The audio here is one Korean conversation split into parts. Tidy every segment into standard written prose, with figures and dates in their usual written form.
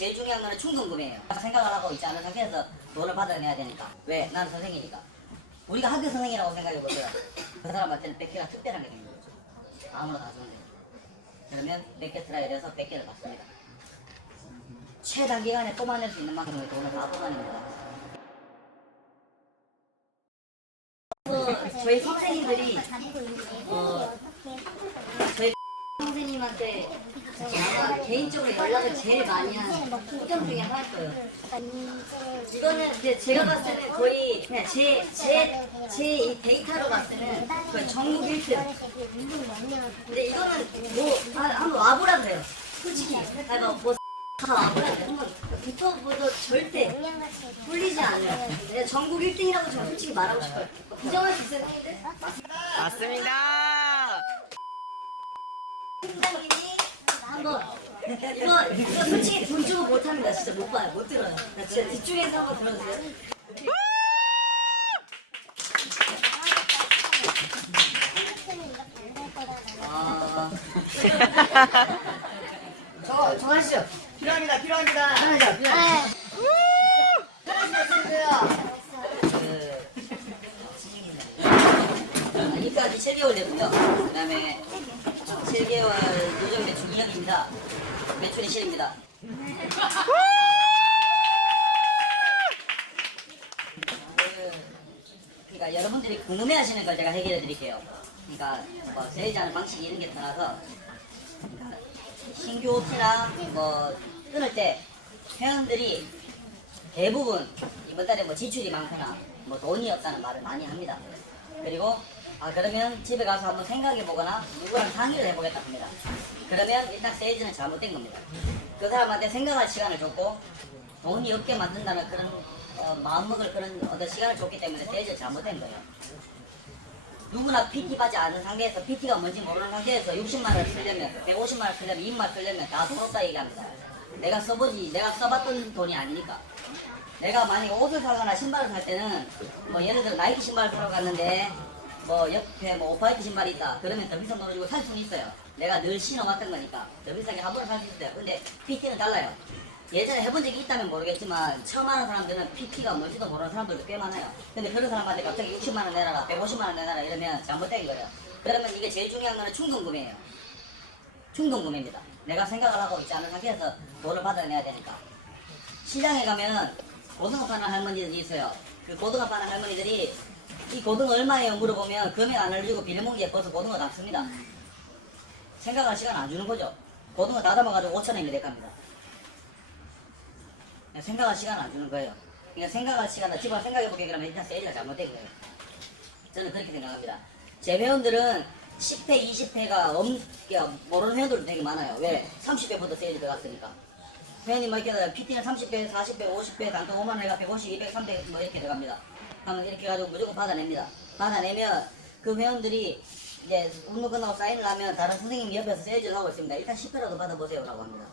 제일 중요한 거는 충동구매예요. 생각을 하고 있지 않은 상태에서 돈을 받아내야 되니까. 왜? 나는 선생이니까. 우리가 학교 선생이라고 생각해보세요. 그 사람한테는 100개가 특별한 게 되는 거죠. 아무나 다 주면 돼요. 그러면 100개 트라이얼에서 100개를 받습니다. 최단기간에 뽑아낼 수 있는 만큼의 돈을 다 뽑아냅니다. 저희 선생님들이 저희 선생님한테 아마 개인적으로 연락을 제일 많이 한 후견 중에 하나일 거예요. 이거는 이제 제가 봤을 때는 거의 그냥 제 이 데이터로 봤을 때는 거의 전국 1등. 근데 이거는 뭐 한번 와보라 그래요. 솔직히 뭐 와보라 그래요. 한번 붙어보도 절대 꿀리지 않아요. 내가 전국 1등이라고 저는 솔직히 말하고 싶어요. 부정할 수 있어요, 형님들? 맞습니다. 팀장님이 한번 이거 솔직히 돈 주고 못합니다. 진짜 못 봐요. 못 들어요. 나 진짜 뒤쪽에서 한번 들어주세요. 저거 하시죠. 필요합니다. 필요합니다. 하나죠. 여기까지 7개월 됐고요. 그 다음에 7개월 요즘 매출 2억입니다. 매출이 실입니다. 그러니까 여러분들이 궁금해하시는 걸 제가 해결해 드릴게요. 그러니까 뭐 세일자는 방식이 이런 게 떠나서 그러니까 신규 오피랑 뭐 끊을 때 회원들이 대부분 이번 달에 뭐 지출이 많거나 뭐 돈이 없다는 말을 많이 합니다. 그리고 그러면 집에 가서 한번 생각해 보거나 누구랑 상의를 해보겠다 합니다. 그러면 일단 세일즈는 잘못된 겁니다. 그 사람한테 생각할 시간을 줬고 돈이 없게 만든다는 그런 마음먹을 그런 어떤 시간을 줬기 때문에 세일즈는 잘못된 거예요. 누구나 PT 받지 않은 상태에서 PT가 뭔지 모르는 상태에서 60만 원을 쓰려면 150만 원을 쓰려면 2만 원을 쓰려면 다 부럽다 얘기합니다. 내가 써봤던 돈이 아니니까. 내가 만약에 옷을 사거나 신발을 살 때는 뭐 예를 들어 나이키 신발을 사러 갔는데 뭐 옆에 뭐 오프화이트 신발이 있다. 그러면 더 비싼 돈을 주고 살 수는 있어요. 내가 늘 신어왔던 거니까 더 비싸게 한 번에 살 수 있어요. 근데 PT는 달라요. 예전에 해본 적이 있다면 모르겠지만 처음 하는 사람들은 PT가 뭔지도 모르는 사람들도 꽤 많아요. 근데 그런 사람한테 갑자기 60만 원 내놔라, 150만 원 내놔라 이러면 잘못된 거예요. 그러면 이게 제일 중요한 거는 충동구매예요. 충동구매입니다. 내가 생각을 하고 있지 않은 상태에서 돈을 받아내야 되니까. 시장에 가면 고등어 파는 할머니들이 있어요. 그 고등어 파는 할머니들이 이 고등어 얼마예요 물어보면 금액 안 알려주고 비닐봉지에 벗어 고등어 담습니다. 생각할 시간 안 주는 거죠. 고등어 다 담아가지고 5,000원이면 될겁니다. 생각할 시간 안 주는 거예요. 그러니까 생각할 시간, 집안 생각해보게 그러면 일단 세일즈가 잘못된 거예요. 저는 그렇게 생각합니다. 제 회원들은 10회, 20회가 모르는 회원들도 되게 많아요. 왜? 30회부터 세일즈 들어갔으니까. 회원님 뭐 이렇게 PT는 30회, 40회, 50회, 단돈 5만 원에가 150, 200, 300 뭐 이렇게 들어갑니다. 그러면 이렇게 해가지고 무조건 받아냅니다. 받아내면 그 회원들이 이제 운동 끝나고 사인을 하면 다른 선생님이 옆에서 세일즈를 하고 있습니다. 일단 10회라도 받아보세요 라고 합니다.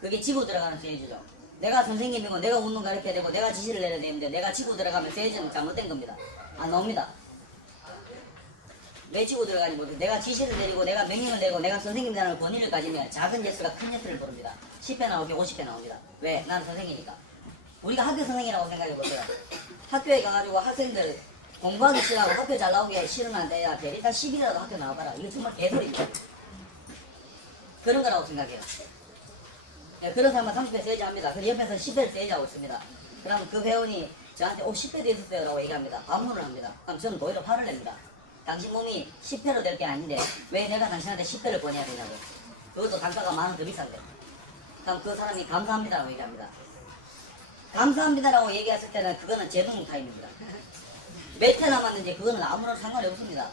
그게 지고 들어가는 세일즈죠. 내가 선생님이고 내가 운동 가르쳐야 되고 내가 지시를 내려야 되는데 내가 지고 들어가면 세일즈는 잘못된 겁니다. 안 나옵니다. 왜 지고 들어가니 모르겠어요. 내가 지시를 내리고 내가 명령을 내고 내가 선생님이라는 권위를 가지면 작은 예스가 큰 예스를 부릅니다. 10회 나오게 50회 나옵니다. 왜? 나는 선생이니까. 우리가 학교 선생이라고 생각해보세요. 학교에 가가지고 학생들 공부하기 싫어하고 학교 잘 나오기 싫은한데 야 일단 10이라도 학교 나와봐라. 이거 정말 개소리입니다. 그런 거라고 생각해요. 네, 그런 사람은 30회 세일즈 합니다. 그래서 옆에서 10회를 세일즈하고 있습니다. 그럼 그 회원이 저한테 10회도 있었어요 라고 얘기합니다. 반문을 합니다. 그럼 저는 오히려 화를 냅니다. 당신 몸이 10회로 될 게 아닌데 왜 내가 당신한테 10회를 보내야 되냐고. 그것도 단가가 만 원 더 비싼데. 그럼 그 사람이 감사합니다라고 얘기합니다. 감사합니다라고 얘기했을 때는 그거는 제동 타임입니다. 몇 회 남았는지 그거는 아무런 상관이 없습니다.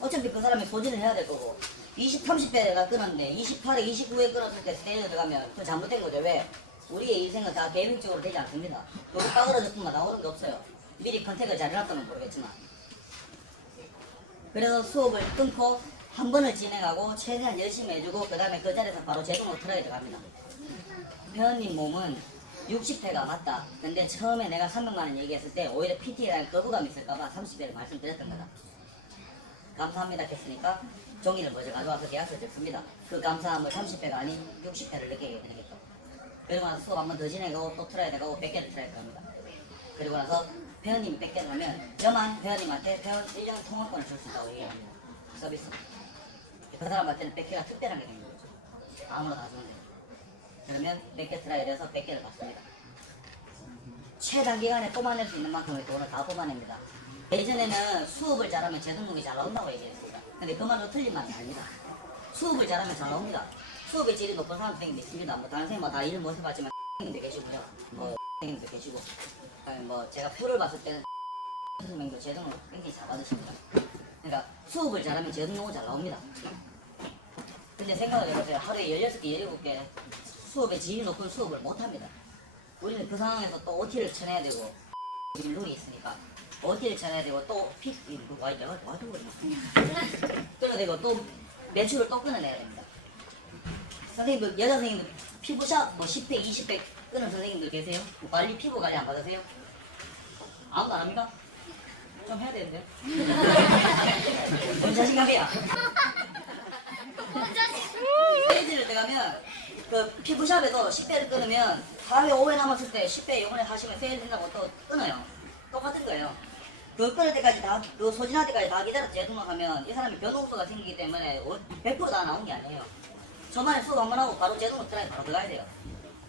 어차피 그 사람이 소진을 해야 될 거고 20, 30회가 끊었는데 28회, 29회 끊었을 때 세일즈 들어가면 그건 잘못된 거죠. 왜? 우리의 인생은 다 계획적으로 되지 않습니다. 여기 빠그러졌구만 나오는 게 없어요. 미리 컨택을 잘 해놨다면 모르겠지만. 그래서 수업을 끊고 한 번을 진행하고 최대한 열심히 해주고 그 다음에 그 자리에서 바로 제동으로 틀어야 들어갑니다. 회원님 몸은 60회가 맞다. 근데 처음에 내가 300만 원 얘기했을 때 오히려 PT에 대한 거부감이 있을까봐 30회를 말씀드렸던 거다. 감사합니다 했으니까 종이를 먼저 가져와서 계약서를 씁니다. 그 감사함을 30회가 아닌 60회를 느끼게 되겠죠. 그리고 나서 수업 한 번 더 진행하고 또 틀어야 되고 100개를 틀어야 됩니다. 그리고 나서 회원님이 100개를 하면 저만 회원님한테 회원 1년 통화권을 줄 수 있다고 얘기합니다. 서비스. 그 사람한테는 100개가 특별한 게 됩니다. 아무나 다 주면 돼요. 그러면 100개 틀어야 돼서 100개를 받습니다. 최단기간에 뽑아낼 수 있는 만큼의 돈을 다 뽑아냅니다. 예전에는 수업을 잘하면 재등록이 잘 나온다고 얘기했습니다. 근데 그 말도 틀린 말이 아닙니다. 수업을 잘하면 잘 나옵니다. 수업의 질이 높은 사람 선생님도 있습니다. 뭐 다른 선생님 다 이름 못 해봤지만 선생님도 계시고요. 뭐 선생님도 계시고 뭐 제가 표를 봤을 때는 선생님도 재등록 굉장히 잘 받으십니다. 그러니까 수업을 잘하면 재등록은 잘 나옵니다. 근데 생각을 해보세요. 하루에 16개, 17개 수업의 질이 높은 수업을 못합니다. 우리는 그 상황에서 또 OT를 쳐내야 되고 룰이 있으니까 OT를 쳐내야 되고 또 끊어야 되고 또 매출을 또 끊어내야 됩니다. 선생님들, 여자 선생님들 피부샵 뭐 10회, 20회 끊은 선생님들 계세요? 뭐 관리, 피부 관리 안 받으세요? 아무도 안 합니까? 좀 해야 되는데. 뭔 자신감이야? 세일즈를 들어가면 그 피부샵에서 10회를 끊으면 4회, 5회 남았을 때 10회 요번에 하시면 세일 된다고 또 끊어요. 똑같은 거예요. 그 끊을 때까지 다, 그 소진할 때까지 다 기다려서 재등록하면 이 사람이 변호수가 생기기 때문에 100%다 나온 게 아니에요. 초반에 수업 한번 하고 바로 재등록 들어가야 바로 들어가야 돼요.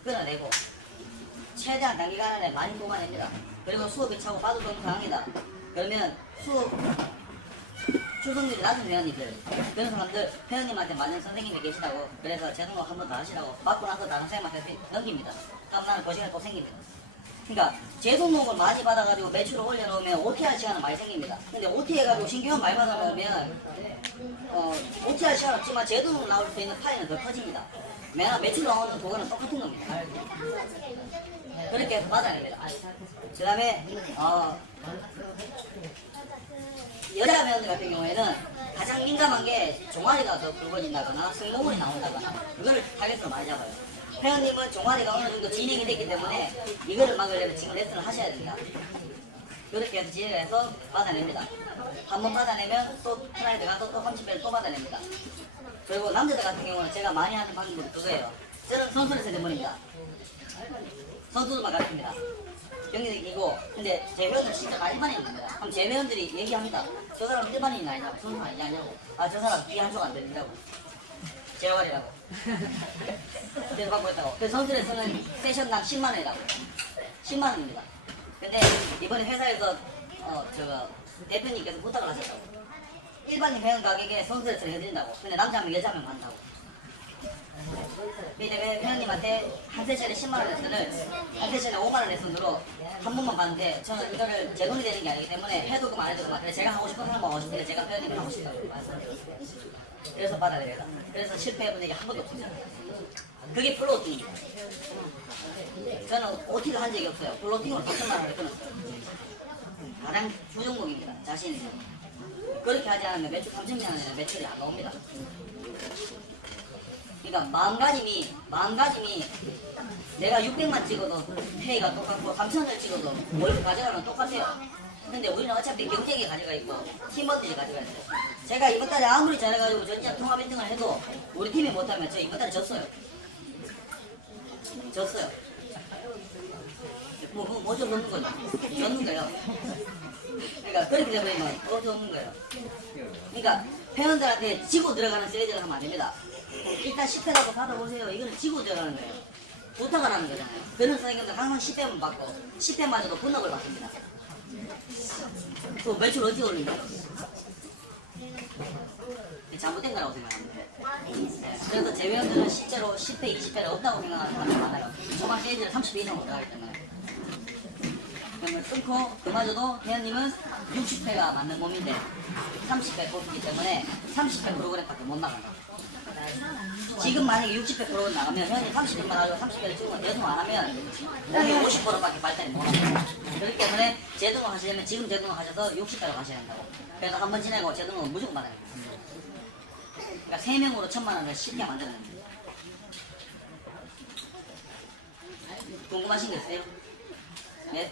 끊어내고 최대한 단기간 안에 많이 뽑아냅니다. 그리고 수업이 차고 봐도 좋은 상황이다. 그러면 수업 출석률이 낮은 회원님들 그런 사람들 회원님한테 맞는 선생님이 계시다고 그래서 재등록 한 번 더 하시라고 받고 나서 다른 선생님한테 넘깁니다. 그럼 나는 그 시간에 또 생깁니다. 그러니까 재등록을 많이 받아가지고 매출을 올려놓으면 OT할 시간은 많이 생깁니다. 근데 OT 해가지고 신규원 많이 받아놓으면 OT할 시간 없지만 재등록 나올 수 있는 파이는 더 커집니다. 매출 나오는 그거는 똑같은 겁니다. 그렇게 해서 받아냅니다. 그 다음에 여자 회원들 같은 경우에는 가장 민감한 게 종아리가 더 굵어진다거나 승모근이 나온다거나 그거를 타겟으로 많이 잡아요. 회원님은 종아리가 어느 정도 진행이 됐기 때문에 이거를 막으려면 지금 레슨을 하셔야 됩니다. 그렇게 해서 진행해서 받아냅니다. 한번 받아내면 또 트라이 들어가서 또 30회를 또 받아냅니다. 그리고 남자들 같은 경우는 제가 많이 하는 방법이 그거예요. 저는 선수레슨 전문입니다. 선수들만 가르칩니다. 경기도 이기고 근데 제 회원들은 진짜 다 일반인입니다. 그럼 제 회원들이 얘기합니다. 저 사람 일반인이 아니냐고 선수 아니냐고. 아 저 사람 귀 한쪽 안 들린다고. 제가 말이라고. 그래서 받고 있다고. 그래서 선수레슨은 세션당 10만원이라고. 10만원입니다. 근데 이번에 회사에서 대표님께서 부탁을 하셨다고. 일반인 회원 가격에 선수레슨 해드린다고. 근데 남자 한 명 여자 한 명 간다고. 그 때문에 회원님한테 한 세션에 10만원 레슨을 한 세션에 5만원 레슨으로 한 번만 받는데 저는 이거를 제 돈이 되는 게 아니기 때문에 해도 그만 안 해도 그만. 그래서 제가 하고 싶은 사람만 하고 싶은데 제가 회원님을 하고 싶다고 말씀드렸습니다. 그래서 받아들여요. 그래서 실패해본 적이 한 번도 없습니다. 그게 플로팅입니다. 저는 OT를 한 적이 없어요. 플로팅으로 4천만 원을 끊었어요. 가장 주종목입니다. 자신이. 그렇게 하지 않으면 매출 3천만 원에는 매출이 안 나옵니다. 그러니까 마음가짐이 내가 600만 찍어도 페이가 똑같고 3천을 찍어도 월급 가져가면 똑같아요. 근데 우리는 어차피 경쟁이 가져가 있고 팀원들이 가져가 있어요. 제가 이번 달에 아무리 잘해가지고 전지적 통합 1등을 해도 우리 팀이 못하면 저 이번 달에 졌어요. 뭐 좀 넣는 거죠. 졌는 거예요. 그러니까 그렇게 되면 뭐 좀 넣는 거예요. 그러니까 회원들한테 지고 들어가는 세일즈를 하면 안 됩니다. 일단 10회라도 받아보세요. 이거는 지고 들어가는 거예요. 부탁을 하는 거잖아요. 그런 선생님들 항상 10회만 받고 10회마저도 분업을 받습니다. 또 매출 어떻게 올린다? 잘못된 거라고 생각합니다. 네. 그래서 제 회원들은 실제로 10회, 20회를 없다고 생각하는 사람이 많아요. 초반 세일즈를 30회 이상 올라가기 때문에. 그러면 끊고 그마저도 회원님은 60회가 맞는 몸인데 30회 뽑기 때문에 30회 프로그램밖에 못 나간다. 지금 만약에 60회 프로그램 나가면 회원님 30회만 하고 30회를 찍으면 재등록 안 하면 몸이 50%밖에 발달이 못 합니다. 그렇기 때문에 재등록 하시려면 지금 재등록 하셔서 60회로 가셔야 한다고. 그래서 한번 지내고 재등록은 무조건 받아야 됩니다. 그러니까 3명으로 1,000만 원을 쉽게 만드는 겁니다. 궁금하신 거 있어요? 네?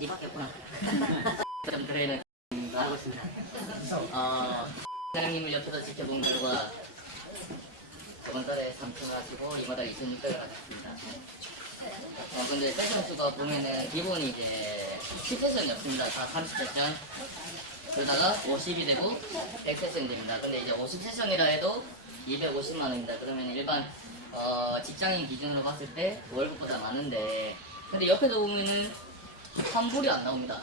니밖에 없구나. 좀 그래는 하고 있습니다. 사장님을 옆에서 지켜본 결과 저번 달에 3천 하시고 이번 달에 2,600을 하셨습니다. 근데 세션 수가 보면은 기본이 이제 10세션이 없습니다. 다 30세션. 그러다가 50이 되고 100세션이 됩니다. 근데 이제 50세션이라 해도 250만 원입니다. 그러면 일반 직장인 기준으로 봤을 때 월급보다 많은데, 근데 옆에서 보면은 환불이 안 나옵니다.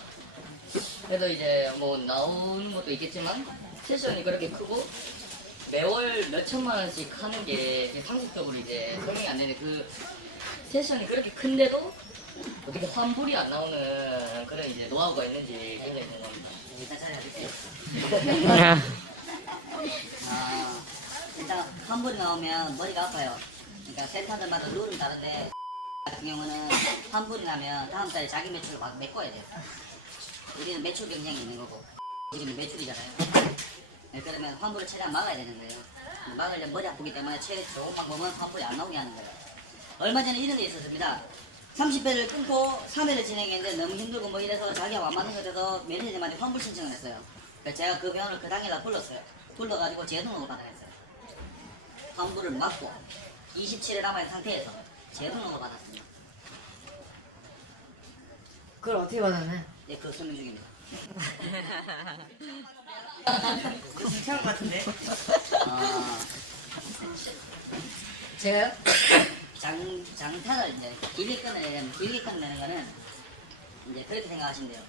그래서 이제 뭐 나오는 것도 있겠지만 세션이 그렇게 크고 매월 몇 천만 원씩 하는 게 상식적으로 이제 설명이 안 되는데, 그 세션이 그렇게 큰데도 어떻게 환불이 안 나오는 그런 이제 노하우가 있는지 굉장히 궁금합니다. 일단 잘해드릴게요. 일단 환불이 나오면 머리가 아파요. 그러니까 센터들마다 룰은 다른데 같은 경우는 환불이 나면 다음 달에 자기 매출을 막 메꿔야 돼요. 우리는 매출 경쟁이 있는 거고 우리는 매출이잖아요. 네, 그러면 환불을 최대한 막아야 되는 거예요. 막으려면 머리 아프기 때문에 제일 좋은 방법은 환불이 안 나오게 하는 거예요. 얼마 전에 이런 게 있었습니다. 30회를 끊고 3회를 진행했는데 너무 힘들고 뭐 이래서 자기가 안 맞는 것 같아서 매니저님한테 환불 신청을 했어요. 그래서 제가 그 회원을 그 당일날 불렀어요. 불러가지고 재등록을 받아냈어요. 환불을 막고 27일 남아있는 상태에서 재등록을 받았습니다. 그걸 어떻게 받았나요? 네, 그 설명 중입니다. 괜찮은 것 같은데? 제가요? 장탄을 이제 길게 끊어내는 거는 이제 그렇게 생각하시면 돼요.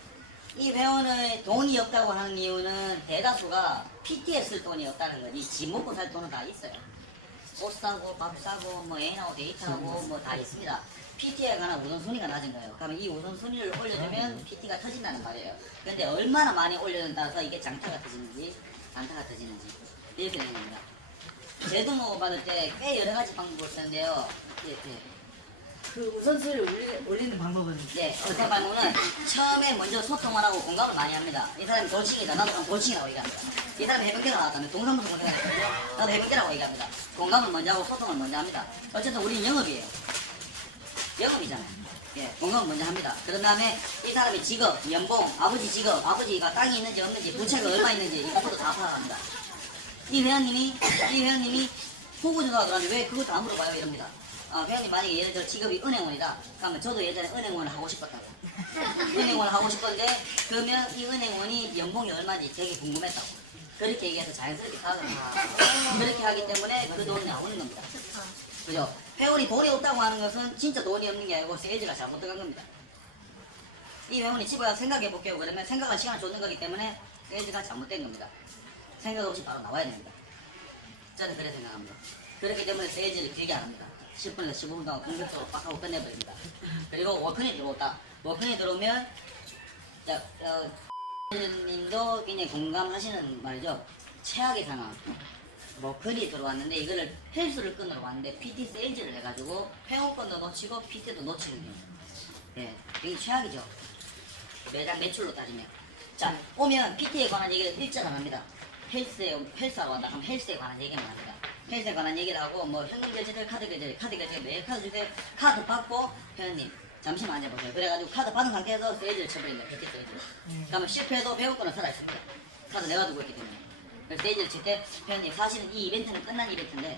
이 회원의 돈이 없다고 하는 이유는 대다수가 PT에 쓸 돈이 없다는 거지, 집 먹고 살 돈은 다 있어요. 옷 사고 밥 사고 뭐 애인하고 데이트하고 뭐 다 있습니다. PT에 관한 우선순위가 낮은 거예요. 그러면 이 우선순위를 올려주면 PT가 터진다는 말이에요. 근데 얼마나 많이 올려주는 따라서 이게 장타가 터지는지 단타가 터지는지 이렇게 되는 겁니다. 재등록을 받을 때 꽤 여러 가지 방법을 쓰는데요. 그 우선순위를 올리는 방법은? 네, 어떤 방법은 처음에 먼저 소통을 하고 공감을 많이 합니다. 이 사람이 돌싱이다. 나도 그럼 돌싱이라고 얘기합니다. 이 사람이 해병대가 나왔다면 동사무소 공대가 됐거든요. 나도 해병대라고 얘기합니다. 공감을 먼저 하고 소통을 먼저 합니다. 어쨌든 우리는 영업이에요. 영업이잖아요. 예, 공감을 먼저 합니다. 그런 다음에 이 사람의 직업, 연봉, 아버지 직업, 아버지가 땅이 있는지 없는지, 부채가 얼마 있는지 이것도 다 파악합니다. 이 회원님이 호구조사가 그러는데 왜 그거 다 물어봐요? 이럽니다. 회원님 만약에 예를 들어 직업이 은행원이다. 그러면 저도 예전에 은행원을 하고 싶었다고. 은행원을 하고 싶었는데 그러면 이 은행원이 연봉이 얼마인지 되게 궁금했다고. 그렇게 얘기해서 자연스럽게 파악을 합니다. 그렇게 하기 때문에 그 돈이 나오는 겁니다. 그죠? 회원이 돈이 없다고 하는 것은 진짜 돈이 없는 게 아니고 세일즈가 잘못 들어간 겁니다. 이 회원이 집에 와서 생각해 볼게요. 그러면 생각할 시간을 줬는 거기 때문에 세일즈가 잘못된 겁니다. 생각 없이 바로 나와야 됩니다. 저는 그렇게 생각합니다. 그렇기 때문에 세일즈를 길게 안 합니다. 10분에서 15분 동안 공격적으로 빡 하고 끝내버립니다. 그리고 워크인이 들어왔다. 워크인이 들어오면 님도 굉장히 공감하시는 말이죠. 최악의 상황. 워크인이 들어왔는데 이거를 헬스를 끊으러 왔는데 PT 세일즈를 해가지고 회원권도 놓치고 PT도 놓치는 거예요. 예, 이게 최악이죠. 매장 매출로 따지면. 자, 오면 PT에 관한 얘기를 일절 안 합니다. 헬스하러 왔다 하면 헬스에 관한 얘기만 합니다. 헬스에 관한 얘기를 하고 뭐 현금 결제를 카드 결제 매일 카드 주세요. 카드 받고 회원님 잠시만 앉아보세요. 그래가지고 카드 받은 상태에서 세일즈를 쳐버립니다. PT 세일즈를. 그러면 실패해도 회원권은 살아있습니다. 카드 내가 두고 있기 때문에. 그래서 세일즈를 칠 때 회원님 사실은 이 이벤트는 끝난 이벤트인데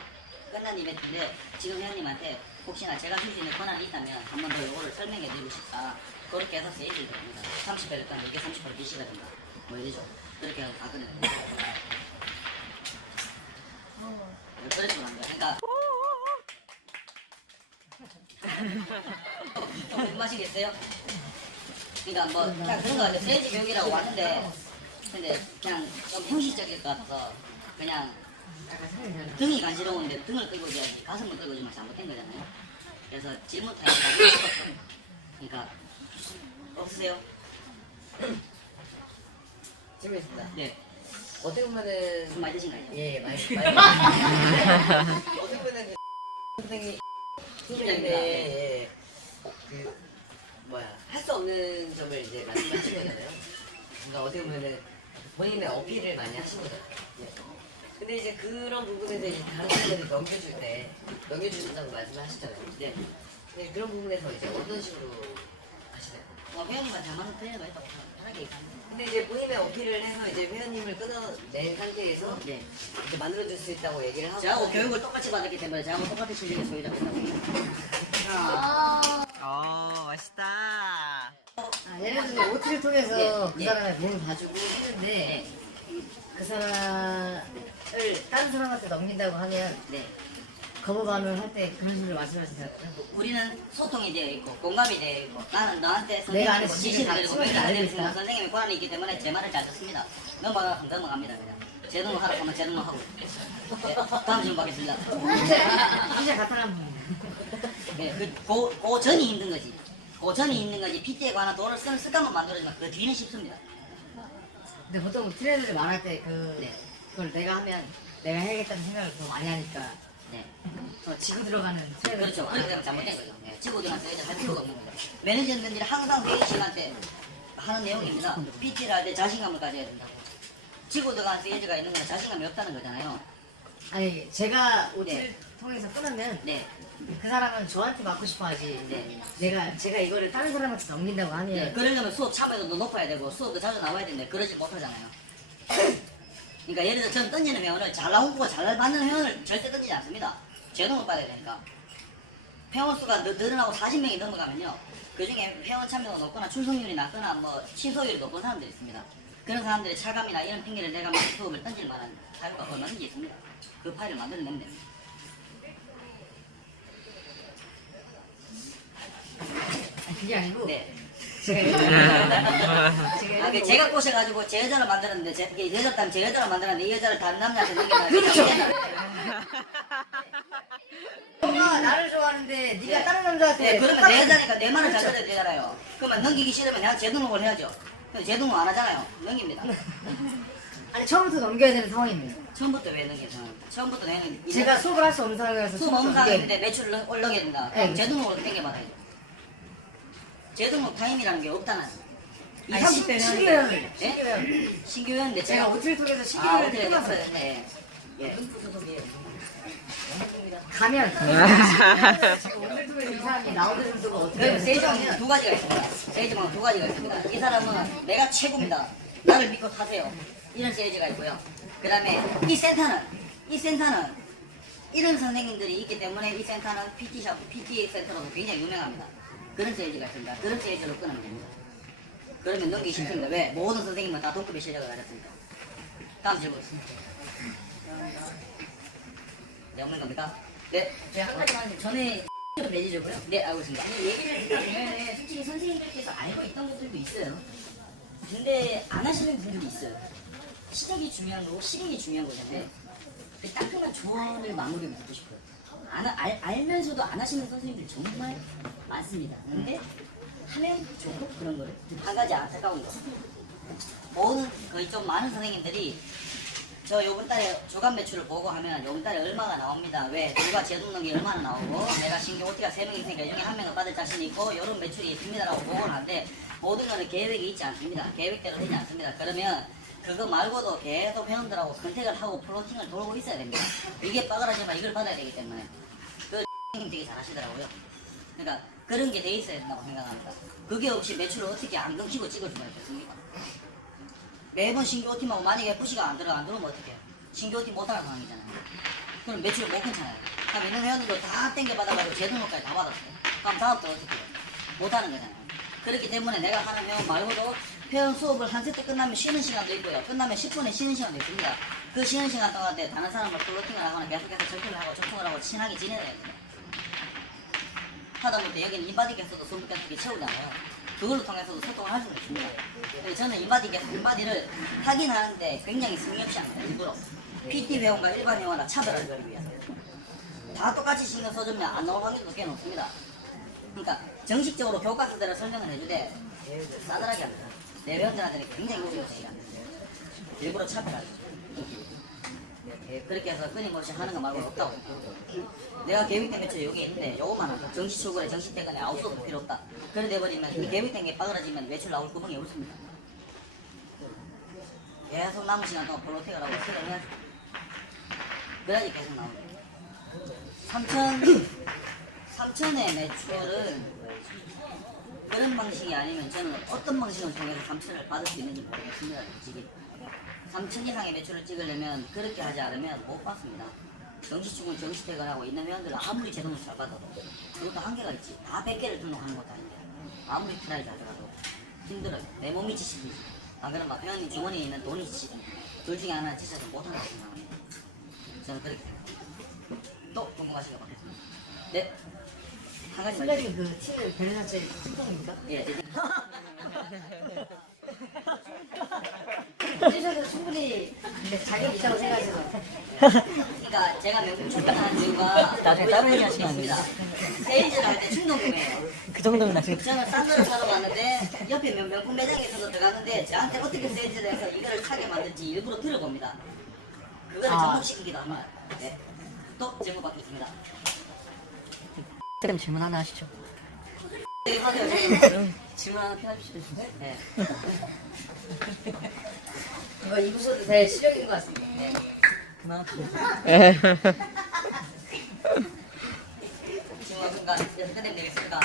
지금 회원님한테 혹시나 제가 줄 수 있는 권한이 있다면 한 번 더 요거를 설명해 드리고 싶다. 그렇게 해서 세일즈를 드립니다. 30회를 끊으면 이게 30회 BC가 된다. 뭐 이러죠. 그렇게 해서 다 끊어요. 그런 식으로 합니다. 그러니까 궁금하시겠어요? 그러니까 뭐 그냥 그런 거 같아요. 세일즈 교육이라고 왔는데 근데 그냥 좀 형식적일 것 같아서 그냥 등이 간지러운데 등을 끌고 이제 가슴을 끌고 오지만 잘못된 거잖아요. 그래서 질문 타임을 하고 싶었어요. 그러니까 없으세요? 질문 있습니다. 네. 어떻게 보면은 술 많이 드신가요? 예, 많이 어떻게 보면은 선생님 팀장인데 그 할 수 없는 점을 이제 말씀하신 거잖아요. 그러니까 어떻게 보면은 본인의 어필을 많이 하신 거잖아요. 예. 근데 이제 그런 부분에서 이제 다른 분들이 넘겨주신다고 말씀을 하시잖아요. 네. 네, 그런 부분에서 이제 어떤 식으로 하시나요? 회원님만 잘 맞는 트레이너가 있다고 편하게 얘기합니다. 근데 이제 본인의 어필을 해서 이제 회원님을 끊어낸 상태에서 네. 이제 만들어줄 수 있다고 얘기를 하고. 저하고 교육을 똑같이 받았기 때문에 저하고 똑같은 실력의 소유자입니다. 멋있다. 예를 들어 OT를 통해서 네, 그 네. 사람의 몸을 봐주고 했는데 그 사람을 다른 사람한테 넘긴다고 하면 네. 거부감을 할 때 그런 식으로 말씀하시잖아요. 우리는 소통이 되어 있고 공감이 되어 있고 나는 너한테 내가 안에 선생님이 지식을 지시를 드리고 다 명령을 알고 내리고 있다. 선생님의 권한이 있기 때문에 제 말을 잘 듣습니다. 넘어갑니다 그냥. 제 등록 하라고 하면 제 등록 하고. 네, 다음 질문 받겠습니다. 진짜 같은 분. 네, 그 전이 힘든 거지. 그 전이 힘든 거지. PT에 관한 도를 쓰는 습관만 만들어주면 그 뒤는 쉽습니다. 근데 보통 트레이너들 말할 때 네. 그걸 내가 하면 내가 해야겠다는 생각을 더 많이 하니까 네. 지고 들어가는 트레이너. 그렇죠. 그렇게 되면 잘못된 거죠. 네. 친구들한테 이제 할 필요가 없는 거죠. 매니저님들이 항상 회의 시간 때 하는 내용입니다. PT를 할 때 자신감을 가져야 된다고. 지고 들어가는 세이즈가 있는 건 자신감이 없다는 거잖아요. 아니 제가 OT를 네. 통해서 끊으면 네. 그 사람은 저한테 맞고 싶어 하지. 네. 제가 이거를 다른 사람한테 넘긴다고 하면 네. 그러려면 수업 참여도도 높아야 되고 수업도 자주 나와야 되는데 그러지 못하잖아요. 그러니까 예를 들어 저는 던지는 회원을 잘 나오고 잘 받는 회원을 절대 던지지 않습니다. 제동을 받아야 되니까. 회원 수가 늘어나고 40명이 넘어가면요. 그 중에 회원 참여가 높거나 출석률이 낮거나 뭐 취소율이 높은 사람들이 있습니다. 그런 사람들의 차감이나 이런 핑계를 대가면서 수업을 던질 만한 자유가 얼마든지 있습니다. 그 파일을 만들어내면 됩니다. 그게 아니고 네. 제가 아, 제가 꼬셔가지고 제 여자를 만들었는데 제 여자 딸 제 여자를 만들었는데 이 여자를 다른 남자한테 넘기면 그렇죠. 엄마 나를 좋아하는데 네가 다른 남자한테 네, 그러면 내 여자니까 내 말을 잘 들어야 되잖아요. 그러면 넘기기 싫으면 내가 재등록을 해야죠. 근데 재등록 안 하잖아요. 넘깁니다. 아니 처음부터 넘겨야 되는 상황입니다. 처음부터 왜 넘기죠? 처음부터 내는 제가 수업을 할 수 없는 상황에서 수업 없는 상황인데 매출을 올려야 된다. 그럼 네. 재등록을 땡겨받아야죠. 재등록 타임이라는 게 없다는. 20, 30대는 네? 신규 회원인데 제가 OT를 통해서 아, 시기를 어떻게 끊었어요. 네. 예. 가면 제가 OT를 통해서 이 사람이 나오는 정도가 어떻게 그럼 되면 세이지방은 두 가지가 있습니다. 세이지방은 두 가지가 있습니다. 이 사람은 내가 최고입니다. 나를 믿고 타세요. 이런 세이지가 있고요. 그 다음에 이 센터는 이런 선생님들이 있기 때문에 이 센터는 PT 센터로도 굉장히 유명합니다. 그런 세이지가 있습니다. 그런 세이지로 끊으면 됩니다. 그러면 넘기기 쉽습니다. 왜? 모든 선생님은 다 동급의 실력을 가졌습니다. 다음 질문. 네, 없는 겁니까? 네. 제가 한 가지만 전에 매니저고요. 네, 알고 있습니다. 이 얘기를 듣다 보면 솔직히 선생님들께서 알고 있던 것들도 있어요. 근데 안 하시는 분들이 있어요. 시작이 중요한 거고 실행이 중요한 거잖아요. 그 따끔한 조언을 마무리를 듣고 싶어요. 알면서도 안 하시는 선생님들이 정말 많습니다. 근데 하면 좋고 그런 거를 한 가지 안타까운 거. 모든 거의 좀 많은 선생님들이 저 요번 달에 주간 매출을 보고 하면 요번 달에 얼마가 나옵니다. 왜? 누가 재등록이 얼마나 나오고 내가 신규 OT가 3명 있으니까 이 중에 1명을 받을 자신이 있고 요런 매출이 있습니다라고 보고를 하는데 모든 거는 계획이 있지 않습니다. 계획대로 되지 않습니다. 그러면 그거 말고도 계속 회원들하고 컨택을 하고 플로팅을 돌고 있어야 됩니다. 이게 빠그라지만 이걸 받아야 되기 때문에 그 선생님 되게 잘하시더라고요. 그러니까 그런 게 돼 있어야 된다고 생각합니다. 그게 없이 매출을 어떻게 안 끊기고 찍을 수가 있겠습니까? 매번 신규 OT만 만약에 FC가 안 들어오면 어떡해요? 신규 OT 못하는 상황이잖아요. 그럼 매출을 못 끊잖아요. 그럼 있는 회원들도 다 땡겨받아가지고 재등록까지 다 받았어요. 그럼 다음부터 어떻게 해요? 못하는 거잖아요. 그렇기 때문에 내가 하는 회원 말고도 회원 수업을 한 세트 끝나면 쉬는 시간도 있고요. 끝나면 10분에 쉬는 시간도 있습니다. 그 쉬는 시간 동안에 다른 사람을 플로팅을 하거나 계속해서 접근을 하고 접촉을 하고 친하게 지내야 됩니다. 하다못해 여기는 인바디 개수도 수업 개수기 채우잖아요. 그걸로 통해서도 소통을 할 수가 있습니다. 그래서 저는 인바디를 하긴 하는데 굉장히 승리 없이 합니다. 일부러. PT 회원과 일반 회원과 차별을 하기 위해서. 다 똑같이 신경 써주면 안 나올 확률도 꽤 높습니다. 그러니까 정식적으로 교과서대로 설명을 해주되 싸늘하게 합니다. 내 회원들한테는 굉장히 무리없이 합니다. 일부러 차별하죠. 그렇게 해서 끊임없이 하는 거 말고는 없다고. 내가 계획된 매출이 여기 있는데 요거만 한다. 정시 출근에 정시 퇴근에 아웃소도 필요 없다. 그래 돼버리면 이 계획된 게 빠그라지면 매출 나올 구멍이 없습니다. 계속 남은 시간 동안 볼로텍을 하고 실행을 해야죠. 그래야지 계속 나옵니다. 3천의 매출은 그런 방식이 아니면 저는 어떤 방식을 통해서 3천을 받을 수 있는지 모르겠습니다. 솔직히 3천 이상의 매출을 찍으려면 그렇게 하지 않으면 못 받습니다. 정시 출근, 정시 퇴근하고 있는 회원들은 아무리 제 돈을 잘 받아도 그것도 한계가 있지. 다 100개를 등록하는 것도 아닌데 아무리 트라이 잘하더라도 힘들어요. 내 몸이 지치듯이. 안 그러면 막 회원님 주머니에 있는 돈이 지치든 둘 중에 하나는 지쳐서 못한다고 생각합니다. 저는 그렇게 생각합니다. 또 궁금하신 거 받겠습니다. 네. 한 가지 말씀. 슬랙이 그 티를 베르사체 충동입니까? 예, 티셔츠 충분히 자격 있다고 생각해서. 그러니까 제가 명품 출판하는 이유가 나중에 다른 얘기 하시면 안 됩니다. 세일즈를 할 때 충동구매예요. 그 정도면 나중에 저는 싼 거를 사러 갔는데 옆에 명품 매장에서도 들어갔는데 저한테 어떻게 세일즈를 해서 이거를 사게 만든지 일부러 들어봅니다. 그거를 접목시키기도 합니다. 네. 또 질문 받겠습니다. 그럼 질문 하나 하시죠. 네, 하세요. 질문 하나 피하십시오. 네. 이거 입으셔도 될 실력인 것 같습니다. 그만. 질문 순간 선생님 되겠습니다.